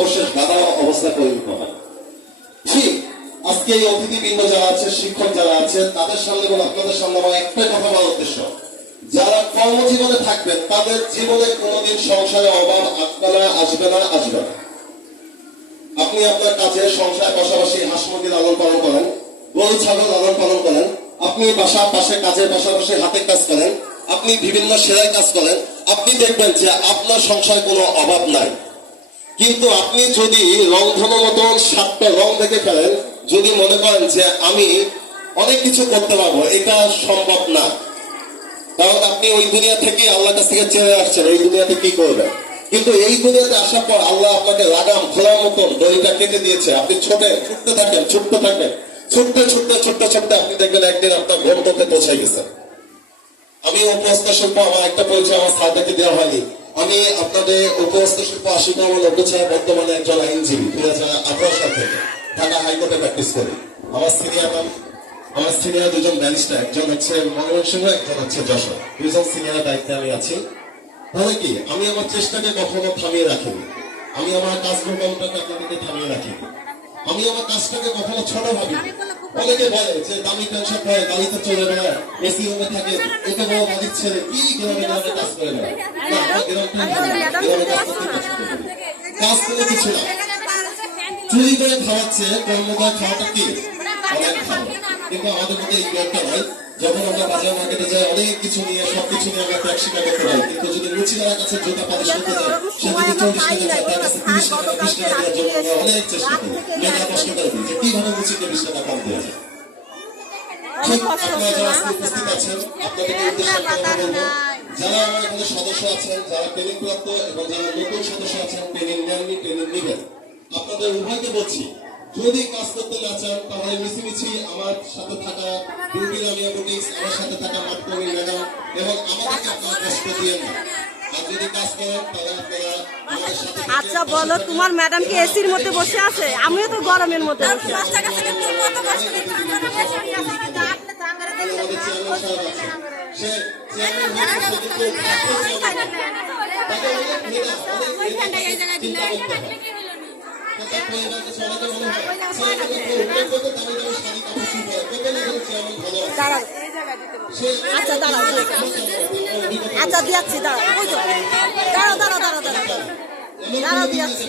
সর্বশেষ বাধা অবস্থা পরিণত হয়। ঠিক আজকে এই অতিথিবৃন্দ যারা আছে, শিক্ষক যারা আছে, তাদের সামনে এবং আপনাদের সামনে আমার একটাই কথা বলার উদ্দেশ্য, যারা কর্মজীবনে থাকবেন তাদের জীবনে কোনোদিন সংসারে অভাব আসবে না। আপনি আপনার কাজে সংসারের পাশাপাশি হাঁস মুরগি লালন পালন করেন, গরু ছাগল লালন পালন করেন, আপনি বাসার পাশে কাজের পাশাপাশি হাতের কাজ করেন, আপনি বিভিন্ন সেলাই কাজ করেন, আপনি দেখবেন যে আপনার সংসারে কোনো অভাব নাই। কিন্তু আপনি যদি রংধনুর মতন 7টা রং দেখে ফেলেন, যদি মনে করেন যে আমি অনেক কিছু করতে পারবো, এটা সম্ভব না। কারণ আপনি ওই দুনিয়া থেকে আল্লাহর কাছ থেকে চেয়ে আসছেন, এই দুনিয়াতে কি করবেন। কিন্তু এই দুনিয়াতে আসার পর আল্লাহ আপনাকে লাগাম খোলার মতন দড়িটা কেটে দিয়েছে। আপনি ছুটতে থাকবেন, ছুটতে আপনি দেখবেন একদিন আপনার গন্তব্যে পৌঁছে গেছেন। আমি উপহস্ত শিল্প, আমার একটা পরিচয় আমার স্যারদেরকে দেওয়া হয়নি। আমি আপনাদের উপহস্ত শিল্প আশিক লোকছায় বর্তমানে একজন আইনজীবী, 2018 সাল থেকে ঢাকা হাইকোর্টে প্র্যাকটিস করি। আমার সিনিয়র দুজন ব্যারিস্টার, একজন হচ্ছে ময়মনসিংহ, একজন হচ্ছে যশোর, দুজন সিনিয়রের দায়িত্বে আমি আছি। তাহলে কি আমি আমার চেষ্টাকে কখনো থামিয়ে রাখিনি, আমি আমার কাজকর্মটাকে আপনাদেরকে থামিয়ে রাখিনি, আমি আমার কাজটাকে কখনো ছোট ভাবি। অনেকে বলে যে দামি পেনশন পায়, গাড়িতে চলে বেড়ায়, এসি রুমে থাকে, এতে বড় বাড়ির ছেলে কি গ্রামে কাজ করে বেড়ায়। কাজ করে কিছু না, চুরি করে খাওয়াচ্ছে, কর্মদায় খাওয়াটা কি অনেক ভালো। কিন্তু আমাদের মধ্যে এই জ্ঞানটা নয়। যখন আমরা বাজার মার্কেটে যাই, অনেক কিছু নিয়ে সবকিছু নিয়ে আমরা ট্যাক্স স্বীকার করতে পারি, কিন্তু যদি রুচিদার কাছে জুতা পালিশ করতে যায়, সে যদি 40 টাকা চায়, তার কাছে 30 টাকা 20 টাকা দেওয়ার জন্য আমরা অনেক চেষ্টা করি, মেয়েরা কষ্ট করে দিই যে কিভাবে রুচিকে 20 টাকা কম দেওয়া যায়। ঠিক আপনারা যারা উপস্থিত আছেন, আপনাদেরকে উদ্দেশ্য করে বলবো, যারা আমার এখানে সদস্য আছেন, যারা ট্রেনিং প্রাপ্ত এবং যারা নতুন সদস্য আছেন, ট্রেনিং নেননি, ট্রেনিং নেবেন, আপনাদের উভয়কে বলছি, যদি কাজ করতে না চান তাহলে মিছিমিছি আমার সাথে থাকা বিউটি রামিয়া বুটিক্স, আমার সাথে থাকা মাতকর্মী ম্যাডাম এবং আমাদেরকে আপনারা কষ্ট দিয়ে না। আর যদি কাজ করেন তাহলে আপনারা আমাদের সাথে। আচ্ছা বলো, তোমার ম্যাডাম কি এসির মধ্যে বসে আছে? আমিও তো গরমের মধ্যে বসে আছি। আমাদের চেয়ারম্যান সাহেব আছে, সে চেয়ারম্যান হয়েছে, সে কিন্তু চিন্তা করতে হয়। আচ্ছা দাঁড়াও, আচ্ছা দিয়াচ্ছি, দাঁড়াও, দাঁড়াও দিয়াচ্ছি।